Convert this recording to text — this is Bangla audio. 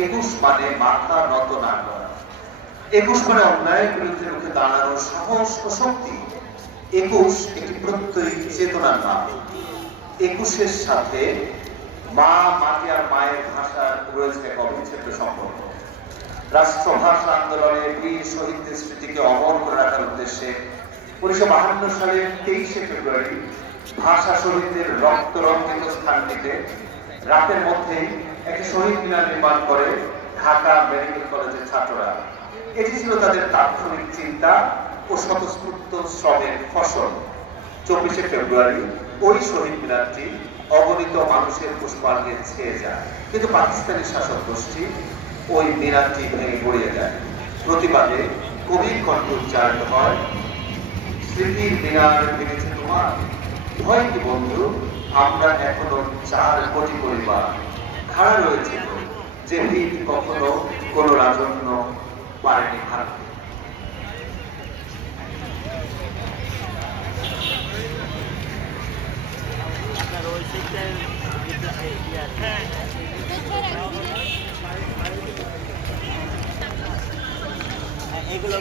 একুশ মানে মাথা নত না করা, একুশ মানে অন্যায়ের বিরুদ্ধে রুখে দাঁড়ানোর সাহস ও শক্তি। একুশ একটি প্রত্যয়ী চেতনার নাম। একুশের সাথে মা, মাটি আর মায়ের ভাষার রয়েছে এক অবিচ্ছেদ্য সম্পর্ক। রাষ্ট্রভাষা আন্দোলনে বীর শহীদদের স্মৃতিকে অমর করে রাখার উদ্দেশ্যে 1952 সালের 23শে ফেব্রুয়ারি ভাষা শহীদদের রক্ত রঞ্জিত স্থানটিতে রাতের মধ্যেই একটি শহীদ মিনার নির্মাণ করে ঢাকা মেডিকেল কলেজের ছাত্ররা। এটি ছিল তাদের তাৎক্ষণিক চিন্তা ও স্বতঃস্ফূর্ত শ্রমের ফসল। 24শে ফেব্রুয়ারি ওই শহীদ মিনারটি অগণিত মানুষের পুষ্পার্ঘে ছেয়ে যায়, কিন্তু পাকিস্তানি শাসক গোষ্ঠী ওই মিনারটি ভেঙে গড়িয়ে দেয়। প্রতিবাদে কবির কণ্ঠ উচ্চারিত হয়, স্মৃতির মিনার ভেঙেছে তোমার, ভয় কি বন্ধু, আমরা এখনো 4 কোটি পরিবার খাড়া রয়েছে, যে ভিত কখনো কোনো রাজন্য পারেনি ভাঙতে। এগুলো